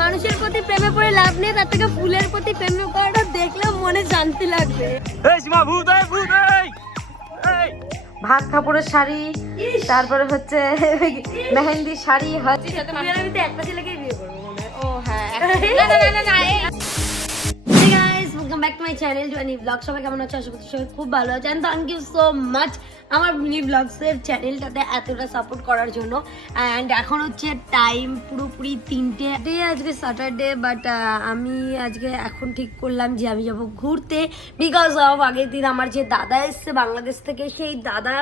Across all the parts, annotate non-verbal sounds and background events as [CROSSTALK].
মানুষের প্রতি প্রেমে পড়ে লাভ নেই তার থেকে ফুলের প্রতি প্রেমে পড়াটা দেখলাম মনে শান্তি লাগবে। ভূত এই ভূত এই! এই! ভাত কাপড়ের শাড়ি তারপরে হচ্ছে মেহেন্দি শাড়ি হচ্ছে আমি তো একটা ছেলেকে বিয়ে করব ও হ্যাঁ। Welcome back to my channel, Johnny Vlog. সবাই কেমন আছো? আশা করছি সবাই খুব ভালো আছেন থ্যাংক ইউ সো মাচ আমার মিনি ব্লগসের চ্যানেলটাতে এতটা সাপোর্ট করার জন্য। অ্যান্ড এখন হচ্ছে টাইম পুরোপুরি তিনটে। ডে আজকে স্যাটারডে বাট আমি আজকে এখন ঠিক করলাম যে আমি যাব ঘুরতে। বিকজ অফ আগের দিন আমার যে দাদা এসছে বাংলাদেশ থেকে সেই দাদা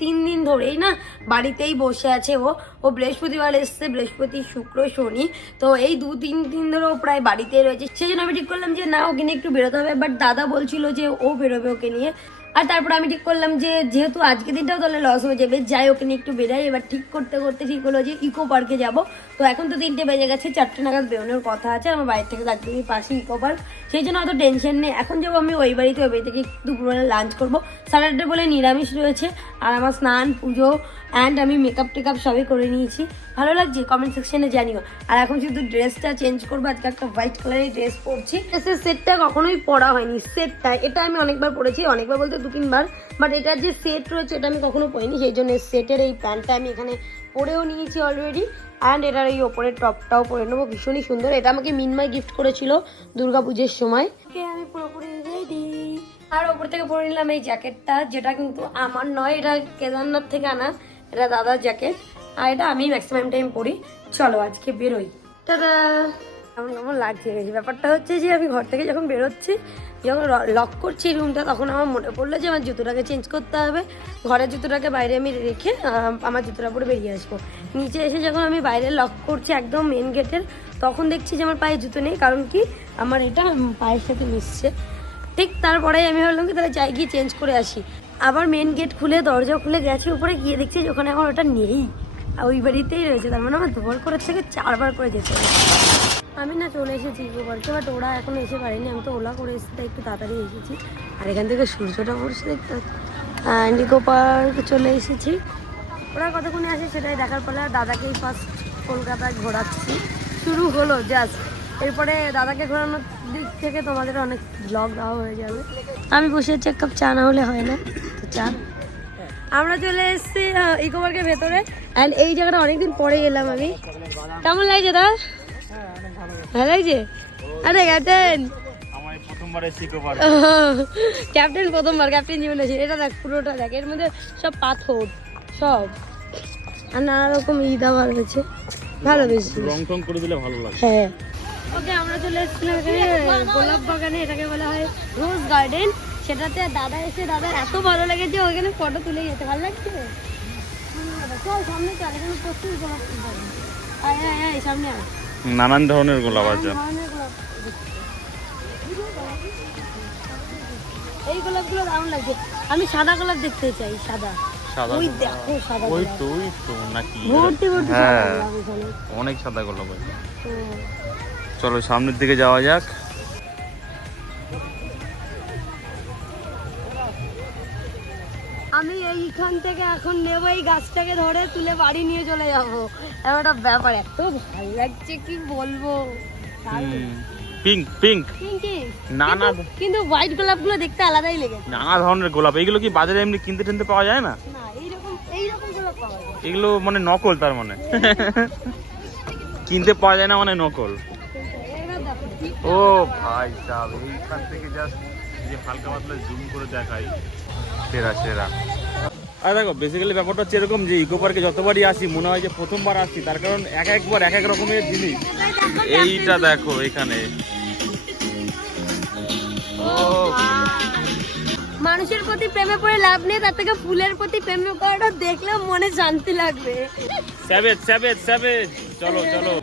তিন দিন ধরেই না বাড়িতেই বসে আছে ও। ও বৃহস্পতিবার এসছে, বৃহস্পতি, শুক্র, শনি। তো এই দু, তিন দিন ধরে ও প্রায় বাড়িতেই রয়েছে। সেই জন্য আমি ঠিক করলাম যে না, ওকে নিয়ে একটু বেরোতে হবে। বাট দাদা বলছিল যে ও বেরোবে ওকে নিয়ে। আর তারপর আমি ঠিক করলাম যে, যেহেতু আজকে দিনটাও তাহলে লস হয়ে যাবে, যাই ওকে নিয়ে একটু বেরাই। এবার ঠিক করতে করতে ঠিক হলো যে ইকো পার্কে যাব। তো এখন তো তিনটে বেজে গেছে, চারটে নাগাদ বেরোনোর কথা আছে আমার বাড়ি থেকে একদমই পাশে ইকো পার্ক সেই জন্য অত টেনশন নেই। এখন যাব আমি ওই বাড়িতে, ওই বাড়ি থেকে দুপুরবেলা লাঞ্চ করব। স্যাটারডে বলে নিরামিষ রয়েছে, আর আমার স্নান, পুজো অ্যান্ড আমি মেকআপ টেকআপ সবই করে নিয়েছি। ভালো লাগছে? কমেন্ট সেকশনে জানিও। আর এখন শুধু ড্রেসটা চেঞ্জ করব। আজকে একটা হোয়াইট কালারের ড্রেস পরছি। ড্রেসের সেটটা কখনোই পরা হয়নি। সেটটা এটা আমি অনেকবার পরেছি, অনেকবার বলতে দু তিনবার বাট এটার যে সেট রয়েছে এটা আমি কখনো পরিনি সেই জন্য সেটের এই প্যান্টটা আমি এখানে পরেও নিয়েছি অলরেডি অ্যান্ড এটার এই ওপরের টপটাও পরে নেব ভীষণই সুন্দর। এটা আমাকে মিনময় গিফট করেছিল দুর্গাপুজোর সময়। আমি পুরোপুরি রেডি আর ওপর থেকে পরে নিলাম এই জ্যাকেটটা যেটা কিন্তু আমার নয় এটা কেদারনাথ থেকে আনা এটা দাদার জ্যাকেট আর এটা আমি ম্যাক্সিমাম টাইম পরি। চলো আজকে বেরোই। দাদা কেমন কেমন লাগছে বেশি ব্যাপারটা হচ্ছে যে আমি ঘর থেকে যখন বেরোচ্ছি, যখন লক করছি রুমটা তখন আমার মনে পড়ল যে আমার জুতোটাকে চেঞ্জ করতে হবে। ঘরের জুতোটাকে বাইরে আমি রেখে আমার জুতোটা পরে বেরিয়ে আসব। নিচে এসে যখন আমি বাইরে লক করছি একদম মেন গেটের তখন দেখছি যে আমার পায়ে জুতো নেই। কারণ কি? আমার এটা পায়ের সাথে মিশছে। ঠিক তারপরে আমি ভাবলাম কি, তাহলে যাই গিয়ে চেঞ্জ করে আসি। আবার মেন গেট খুলে, দরজা খুলে গেছি, উপরে গিয়ে দেখছি যে ওখানে এখন ওটা নেই। ওই বাড়িতেই রয়েছে। তার মানে আমার দুবার করে থেকে চারবার করে যেতে হবে আমি না চলে এসেছি পার্কে বাট ওরা এখন এসে পারেনি, আমি তো ওলা করে তাই একটু তাড়াতাড়ি এসেছি। আর এখান থেকে সূর্যটা পড়ছে দেখতে। অ্যান্ড পার্ক চলে এসেছি। ওরা কতক্ষণে আসে সেটাই দেখার পরে দাদাকেই ফার্স্ট কলকাতায় ঘোরাচ্ছি। শুরু হলো জাস্ট এরপরে দাদাকে ঘোরানোর দিক থেকে তোমাদের অনেক ব্লগ দেওয়া হয়ে যাবে। আমি বসে এক কাপ চা না হলে হয় না। তো চা। আমরা চলে এসেছি ইকো পার্কের ভেতরে। অ্যান্ড এই জায়গাটা অনেকদিন পরে এলাম আমি। কেমন লাগছে দা ভালো লাগছে আরে ক্যাপ্টেন ক্যাপ্টেন প্রথমবার ক্যাপ্টেন জীবনে আছে এটা দেখ পুরোটা দেখ এর মধ্যে সব পাথর সব। আর নানা রকম ই দেওয়া রয়েছে ভালো বেশি রং টং করে দিলে ভালো লাগে। হ্যাঁ। ওকে আমরা চলে এসেছিলাম এখানে গোলাপ বাগানে এটাকে বলা হয় রোজ গার্ডেন সেটাতে দাদা এসে দাদার এত ভালো লেগেছে ওখানে ফটো তুলে যেতে ভালো লাগছে? চল সামনে চল এখানে প্রচুর গোলাপ ফুল পাবে। আয় আয় আয় সামনে আয়। নানান ধরনের গোলাপ আছে। এই গোলাপগুলো দারুণ লাগে আমি সাদা গোলাপ দেখতে চাই সাদা। সাদা ওই দেখো সাদা ওই তো ওই তো নাকি? ভর্তি ভর্তি হ্যাঁ। অনেক সাদা গোলাপ আছে। হুম। চলো সামনের দিকে যাওয়া যাক। আমি এইখান থেকে এখন নেব এই গাছটাকে ধরে তুলে বাড়ি নিয়ে চলে যাব। একটা ব্যাপার এত ভালো লাগছে কি বলব? Pink pink. কিন্তু নানা কিন্তু হোয়াইট গোলাপগুলো দেখতে আলাদাই লেগেছে। নানা ধরনের গোলাপ। এগুলো কি বাজারে এমনি কিনতে টিনতে পাওয়া যায় না? না এগুলো মানে নকল তার মানে। কিনতে পাওয়া যায় না মানে নকল। ও ভাই সাহেব এইখান থেকে জাস্ট যে হালকা পাতলা জুম করে দেখাই। সেরা সেরা। আর দেখো বেসিক্যালি ব্যাপারটা হচ্ছে এরকম যে ইকো পার্কে যতবারই আসি মনে হয় যে প্রথমবার আসছি তার কারণ এক একবার এক এক রকমের জিনিস। এইটা দেখো এখানে। ও মানুষের প্রতি প্রেমে পড়ে লাভ নেই তার থেকে ফুলের প্রতি প্রেমে করাটা দেখলে মনে শান্তি লাগবে। স্যাভেজ স্যাভেজ স্যাভেজ চলো চলো।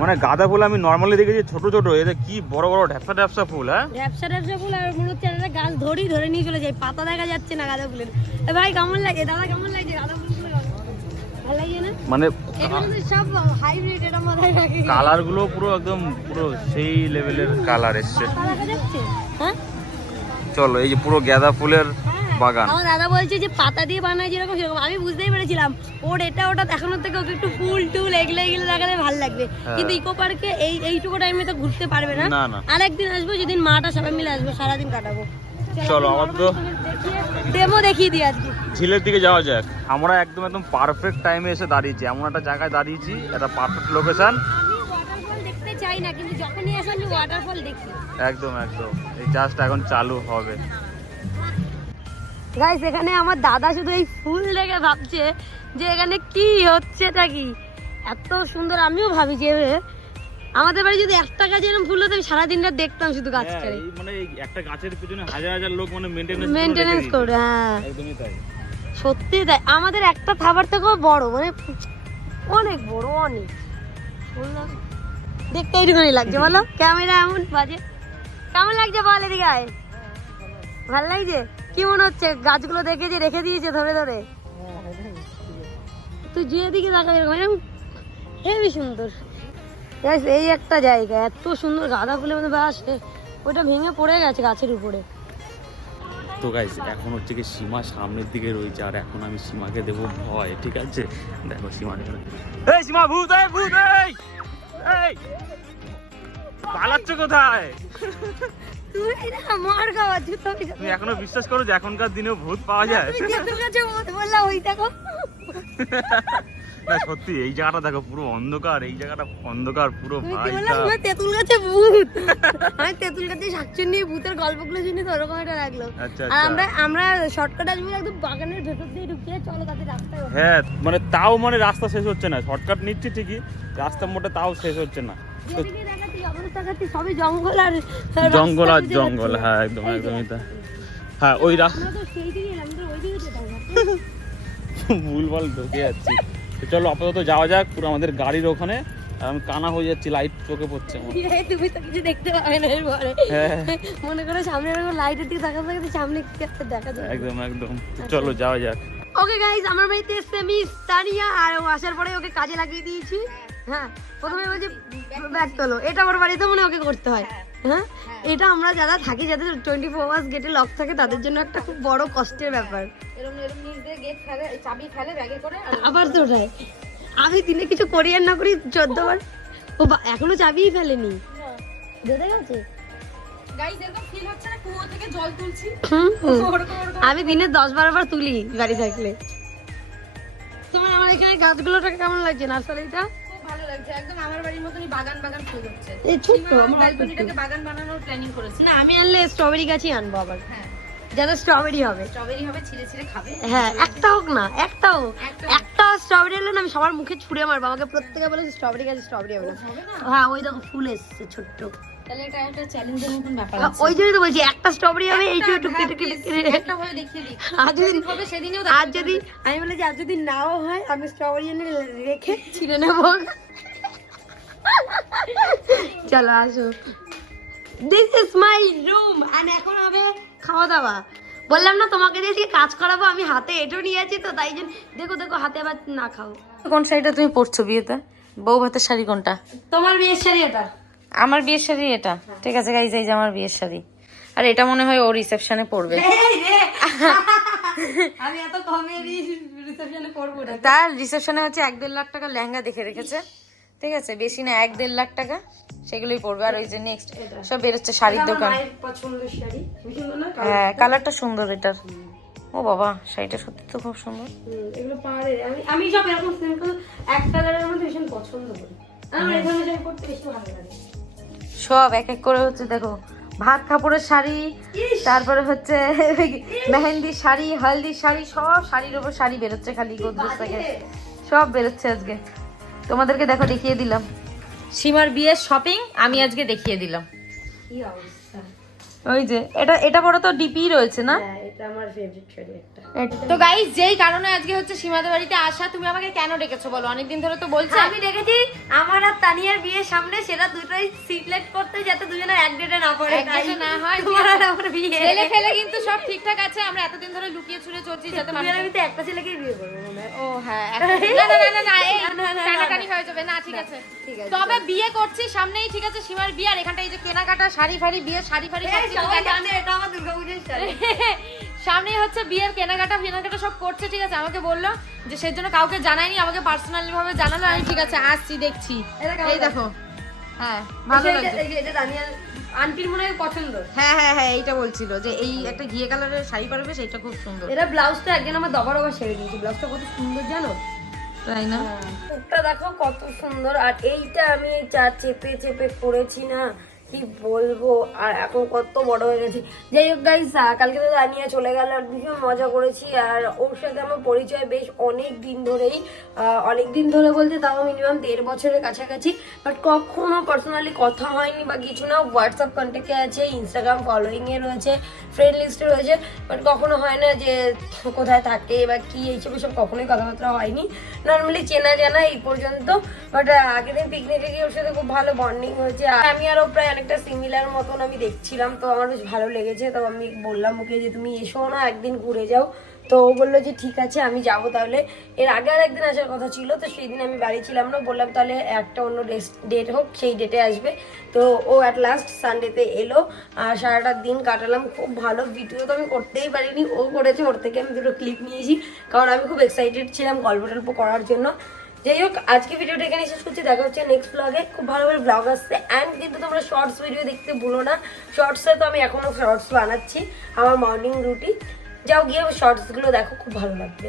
মানে গাঁদা ফুল আমি নর্মালি দেখেছি ছোট ছোট এদের কি বড় বড় ঢ্যাপসা ঢ্যাপসা ফুল হ্যাঁ? ঢ্যাপসা ঢ্যাপসা ফুল আর মনে হচ্ছে একটা গাছ ধরেই ধরে নিয়ে চলে যায় পাতা দেখা যাচ্ছে না গাঁদা ফুলের। এ ভাই কেমন লাগে? দাদা কেমন লাগছে গাঁদা না? মানে এটা কালারগুলো পুরো একদম পুরো সেই লেভেলের কালার এসছে। হ্যাঁ? চলো এই যে পুরো গাঁদা ফুলের হ্যাঁ। বাগান। আমার দাদা বলছে যে পাতা দিয়ে বানায় যেরকম সেরকম। আমি বুঝতেই পেরেছিলাম। ওর এটা ওটা দেখানোর থেকে ওকে একটু ফুল টুল এগুলো এগুলো দেখালে ভালো লাগবে। হ্যাঁ। কিন্তু ইকো পার্কে এই এইটুকু টাইমে তো ঘুরতে পারবে না। আর একদিন আসব যেদিন মাটা সবাই মিলে আসব সারাদিন কাটাবো। চলো, আমার তো- ডেমো দেখিয়ে দিই আজকে। ঝিলের দিকে যাওয়া যাক। আমরা একদম একদম পারফেক্ট টাইমে এসে দাঁড়িয়েছি। এমন একটা জায়গায় দাঁড়িয়েছি একটা পারফেক্ট লোকেশন দেখতে চাই না কিন্তু যখনই আসি ওয়াটারফল দেখি। একদম একদম। এই জাস্ট এখন চালু হবে। গাইস এখানে আমার দাদা শুধু এই ফুল দেখে ভাবছে যে এখানে কি হচ্ছে এটা কি? এত সুন্দর আমিও ভাবি যে আমাদের বাড়ি যদি একটা গাছ এরকম ফুল হতো আমি সারাদিনটা দেখতাম শুধু হ্যাঁ, গাছটারে। মানে একটা গাছের পিছনে হাজার হাজার লোক মানে মেনটেনেন্স মেনটেনেন্স করে হ্যাঁ। একদমই তাই। সত্যি তাই। আমাদের একটা থাবার থেকেও বড় মানে অনেক বড় অনেক। ফুল দেখতে এইটুকুনি লাগছে বলো। [LAUGHS] ক্যামেরা এমন বাজে। কেমন লাগছে বল এদিকে আয়। ভালো লাগছে? কি মনে হচ্ছে? গাছগুলো দেখে যে রেখে দিয়েছে ধরে ধরে। তুই যে দিকে তাকাবি এরকম হেবি সুন্দর। এই একটা জায়গা এত সুন্দর গাঁদা ফুলের মধ্যে বাস ওটা ভেঙে পড়ে গেছে গাছের উপরে। তো গাইস এখন হচ্ছে কি সীমা সামনের দিকে রয়েছে আর এখন আমি সীমাকে দেবো ভয় ঠিক আছে? দেখো সীমা এই সীমা ভূত এই ভূত এই! পালাচ্ছ কোথায়? তুমি এখনও বিশ্বাস করো যে এখনকার দিনেও ভূত পাওয়া যায়? কাছে ওই দেখো। না সত্যি এই জায়গাটা দেখো পুরো অন্ধকার এই জায়গাটা অন্ধকার পুরো ভাই তেঁতুল গাছে ভূত? আমি তেঁতুল গাছে শাকচুন নিয়ে ভূতের গল্পগুলো শুনি তো ওরকম একটা লাগল। আচ্ছা আর আচ্ছা। আমরা আমরা শর্টকাট আসব একদম বাগানের ভেতর দিয়ে ঢুকিয়ে চলো রাস্তায় ওঠো। হ্যাঁ মানে তাও মানে রাস্তা শেষ হচ্ছে না শর্টকাট নিচ্ছি ঠিকই রাস্তা মোটে তাও শেষ হচ্ছে না। সবই জঙ্গল আর জঙ্গল আর জঙ্গল হ্যাঁ একদম একদমই তাই। হ্যাঁ ওই রাস্তা হবে। ভুলভাল ঢুকে যাচ্ছি। চলো আপাতত যাওয়া যাক পুরো আমাদের গাড়ির ওখানে। আমি কানা হয়ে যাচ্ছি লাইট চোখে পড়ছে আমার। তুমি তো কিছু দেখতে পাবে না এরপরে। হ্যাঁ। মনে করো সামনে এরকম লাইটের দিকে তাকাতে তাকাতে সামনে কি একটা দেখা যায় একদম একদম। চলো যাওয়া যাক। ওকে গাইজ আমার বাড়িতে এসছে মিস তানিয়া আর ও আসার পরে ওকে কাজে লাগিয়ে দিয়েছি। হ্যাঁ প্রথমে বলছি ব্যাগ তোলো এটা আমার বাড়িতে মনে ওকে করতে হয়। হ্যাঁ এটা আমরা যারা থাকি যাদের টোয়েন্টি ফোর আওয়ার্স গেটে লক থাকে তাদের জন্য একটা খুব বড় কষ্টের ব্যাপার। আবার তো ওটাই আমি দিনে কিছু করি আর না করি চোদ্দ বার। ও এখনও চাবিই ফেলেনি। গেছে? ওরকম। আমি দিনে দশ বারো বার তুলি গাড়ি থাকলে। তোমার আমার এখানে গাছগুলোটাকে কেমন লাগছে নার্সারিটা? লাগছে একদম আমার বাড়ির মতনই বাগান বাগান ফুল হচ্ছে। এই ছোট্ট আমার ব্যালকনিটাকে বাগান বানানোর প্ল্যানিং করেছি? না আমি আনলে স্ট্রবেরি গাছই আনব আবার। হ্যাঁ। যাতে স্ট্রবেরি হবে। স্ট্রবেরি হবে ছিঁড়ে ছিঁড়ে খাবে। হ্যাঁ একটা হোক না একটা হোক। একটা স্ট্রবেরি হলে আমি সবার মুখে ছুঁড়ে মারবো। আমাকে প্রত্যেকে বলে স্ট্রবেরি গাছ স্ট্রবেরি হবে না? হ্যাঁ ওই দেখো ফুল এসছে ছোট্ট। তাহলে এটা একটা চ্যালেঞ্জের মতন ব্যাপার আছে। ওই জন্যই তো বলছি একটা স্ট্রবেরি হবে এই একটা, টুকটুক একটা দেখিয়ে দিই। আর যদি হবে সেদিনেও আর যদি আমি বলে যে আর যদি নাও হয় আমি স্ট্রবেরি এনে রেখে ছিঁড়ে নেব। চলো আসো। দিস ইজ মাই রুম আর এখন হবে খাওয়া দাওয়া বললাম না তোমাকে দিয়ে কাজ করাবো আমি হাতে এঁটো নিয়ে আছি তো তাই জন্য দেখো দেখো হাতে আবার না খাও। কোন শাড়িটা তুমি পরছো বিয়েতে? বউ ভাতের শাড়ি কোনটা? তোমার বিয়ের শাড়ি এটা। আমার বিয়ের শাড়ি এটা। ঠিক আছে গাইজ এই যে আমার বিয়ের শাড়ি। আর এটা মনে হয় ও রিসেপশনে পড়বে। [LAUGHS] আমি এত কমে রিসেপশনে না। তার রিসেপশনে হচ্ছে এক দেড় লাখ টাকা লেহেঙ্গা দেখে রেখেছে। ঠিক আছে বেশি না এক দেড় লাখ টাকা। সেগুলোই পড়বে। আর ওই যে নেক্সট সব বেরোচ্ছে শাড়ির দোকান। হ্যাঁ কালারটা সুন্দর এটার। ও বাবা শাড়িটা সত্যি তো খুব সুন্দর। এগুলো পারে। আমি আমি সব এরকম সিম্পল এক কালারের মধ্যে ভীষণ পছন্দ করি। আমার ধরনের শাড়ি পরতে বেশি ভালো লাগে। সব এক এক করে হচ্ছে দেখো ভাত কাপড়ের শাড়ি তারপরে হচ্ছে [LAUGHS] মেহেন্দি শাড়ি হলদি শাড়ি সব শাড়ির ওপর শাড়ি বেরোচ্ছে খালি গোদরেজ থেকে সব বেরোচ্ছে আজকে। তোমাদেরকে দেখো দেখিয়ে দিলাম। সীমার বিয়ের শপিং আমি আজকে দেখিয়ে দিলাম। ওই যে এটা এটা বড় তো ডিপি রয়েছে না? হ্যাঁ এটা আমার ফেভারিট শাড়ি একটা। তো গাইস যেই কারণে আজকে হচ্ছে সীমাদের বাড়িতে আসা তুমি আমাকে কেন ডেকেছো বলো? অনেকদিন ধরে তো বলছো। আমি দেখেছি আমার আর তানিয়ার বিয়ের সামনে সেটা দুটোই সিলেক্ট করতে যাতে দুজনের এক ডেটে না পড়ে। এক ডেটে না হয়, তোমার আর আমার বিয়ে। ছেলে ফেলে কিন্তু সব ঠিকঠাক আছে আমরা এতদিন ধরে লুকিয়ে ছুড়ে চলছি যাতে মানুষ আমি তো একটা ছেলেকেই বিয়ে করব ও হ্যাঁ না না না না না এই টানাটানি হয়ে যাবে। না ঠিক আছে। ঠিক আছে, তবে বিয়ে করছি সামনেই ঠিক আছে সীমার বিয়ে। আর এখানটা এই যে কেনাকাটা শাড়ি ফাড়ি বিয়ে শাড়ি ফাড়ি সব কিছু জানে এটা আমার দুর্গাপুজোর শাড়ি। [LAUGHS] সামনেই হচ্ছে বিয়ের কেনাকাটা ফেনাকাটা সব করছে ঠিক আছে? আমাকে বলল যে সেই জন্য কাউকে জানায়নি আমাকে পার্সোনালি ভাবে জানালো। আমি ঠিক আছে আসছি দেখছি। এই দেখো। হ্যাঁ ভালো আন্টির মনে হয় পছন্দ। হ্যাঁ হ্যাঁ হ্যাঁ এইটা বলছিল যে এই একটা ঘিয়ে কালারের শাড়ি পরবে সেটা খুব সুন্দর। এটা ব্লাউজটা একদিন আমার দবার সেরে দিয়েছি ব্লাউজটা কত সুন্দর জানো? তাই না? টুকটা দেখো কত সুন্দর। আর এইটা আমি চেপে চেপে করেছি না কি বলব? আর এখন কত বড় হয়ে গেছি। যাই হোক গাইস কালকে তো দাঁড়িয়ে চলে গেল, আর ভীষণ মজা করেছি। আর ওর সাথে আমার পরিচয় বেশ অনেক দিন ধরেই। অনেক দিন ধরে বলতে তাও মিনিমাম দেড় বছরের কাছাকাছি। বাট কখনো পার্সোনালি কথা হয়নি বা কিছু না। হোয়াটসঅ্যাপ কন্ট্যাক্টে আছে ইনস্টাগ্রাম ফলোয়িংয়ে রয়েছে ফ্রেন্ড লিস্টে রয়েছে। বাট কখনো হয় না যে কোথায় থাকে বা কি এইসব সব কখনোই কথাবার্তা হয়নি। নর্মালি চেনা জানা এই পর্যন্ত। বাট আগের দিন পিকনিকে গিয়ে ওর সাথে খুব ভালো বন্ডিং হয়েছে। আর আমি আরও প্রায় অনেকটা সিমিলার মতন আমি দেখছিলাম, তো আমার বেশ ভালো লেগেছে। তো আমি বললাম ওকে যে, তুমি এসো না, একদিন ঘুরে যাও। তো ও বলল যে, ঠিক আছে, আমি যাব তাহলে। এর আগে আর একদিন আসার কথা ছিল, তো সেই দিন আমি বাড়ি ছিলাম না। বললাম তাহলে একটা অন্য ডেট হোক, সেই ডেটে আসবে। তো ও অ্যাট লাস্ট সানডেতে এলো। আর সারাটা দিন কাটালাম। খুব ভালো ভিডিও তো আমি করতেই পারিনি। ও করেছে, ওর থেকে আমি দুটো ক্লিপ নিয়েছি। কারণ আমি খুব এক্সাইটেড ছিলাম গল্প টল্প করার জন্য। যাই হোক, আজকে ভিডিওটা এখানে শেষ করছি। দেখা হচ্ছে নেক্সট ব্লগে খুব ভালো ভালো ব্লগ আসছে। অ্যান্ড কিন্তু তোমরা শর্টস ভিডিও দেখতে ভুলো না। শর্টসে তো আমি এখনও শর্টস বানাচ্ছি। আমার মর্নিং রুটি যাও গিয়ে শর্টসগুলো দেখো, খুব ভালো লাগবে।